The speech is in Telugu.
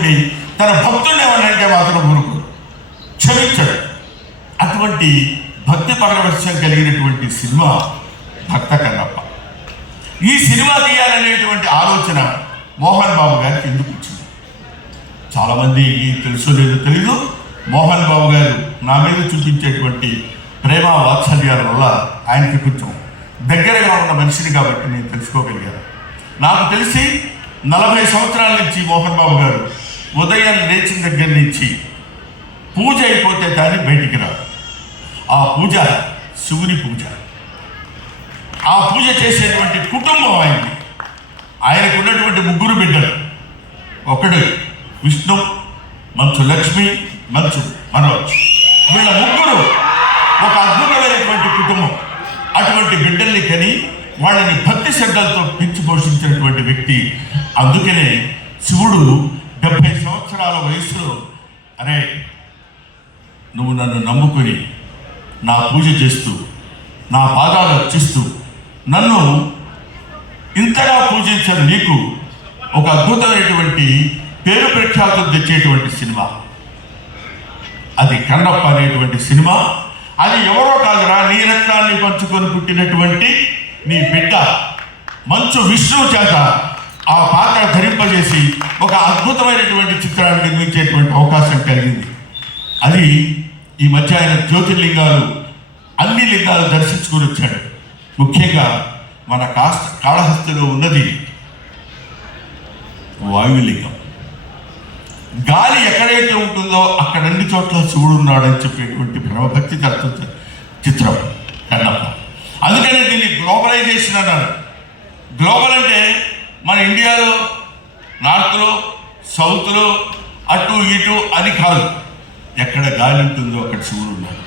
ఉండి తన భక్తుడిని ఏమనంటే మాత్రం ఊరుకు క్షమించడు. అటువంటి భక్తి పరవశం కలిగినటువంటి సినిమా భక్త కన్నప్ప. ఈ సినిమా తీయాలనేటువంటి ఆలోచన మోహన్ బాబు గారికి ఎందుకు వచ్చింది? చాలామందికి తెలుసో లేదో తెలీదు. మోహన్ బాబు గారు నా మీద చూపించేటువంటి ప్రేమ వాత్సల్యాల వల్ల ఆయనకి కొంచెం దగ్గరగా ఉన్న మనిషిని కాబట్టి నేను తెలుసుకోగలిగాను. నాకు తెలిసి 40 సంవత్సరాల నుంచి మోహన్ బాబు గారు ఉదయం లేచిన దగ్గర నుంచి పూజ అయిపోతే కానీ బయటికి రాదు. ఆ పూజ శివుని పూజ. ఆ పూజ చేసేటువంటి కుటుంబం ఆయనకి. ఆయనకు ఉన్నటువంటి 3 బిడ్డలు. ఒకడు విష్ణు, మంచు లక్ష్మి, మంచు మనోజ్. వీళ్ళ 3 ఒక అద్భుతమైనటువంటి కుటుంబం. అటువంటి బిడ్డల్ని కని వాళ్ళని భక్తి శ్రద్ధలతో పెంచి పోషించినటువంటి వ్యక్తి. అందుకనే శివుడు 70 సంవత్సరాల వయసులో, అరే నువ్వు నన్ను నమ్ముకొని నా పూజ చేస్తూ నా పాదాలు అర్చిస్తూ నన్ను ఇంతగా పూజించిన నీకు ఒక అద్భుతమైనటువంటి పేరు ప్రఖ్యాతులు తెచ్చేటువంటి సినిమా అది కన్నప్ప అనేటువంటి సినిమా. అది ఎవరో కాదురా, నీ రక్తాన్ని పంచుకొని పుట్టినటువంటి నీ బిడ్డ మంచు విష్ణువు చేత ఆ పాత్ర ధరింపజేసి ఒక అద్భుతమైనటువంటి చిత్రాన్ని నిర్మించేటువంటి అవకాశం కలిగింది. అది ఈ మధ్య ఆయన జ్యోతిర్లింగాలు అన్ని లింగాలు దర్శించుకొని వచ్చాడు. ముఖ్యంగా మన కాళహస్తిలో ఉన్నది వాయులింగం. గాలి ఎక్కడైతే ఉంటుందో అక్కడ అన్ని చోట్ల శివుడు ఉన్నాడని చెప్పేటువంటి బ్రహ్మభక్తి తత్వ చిత్రం కన్నప్ప. అందుకనే దీన్ని గ్లోబలైజేషన్ అన్నారు. గ్లోబల్ అంటే మన ఇండియాలో నార్త్లో సౌత్లో అటు ఇటు అని కాదు. ఎక్కడ గాలి ఉంటుందో అక్కడ శివుడు ఉన్నాడు.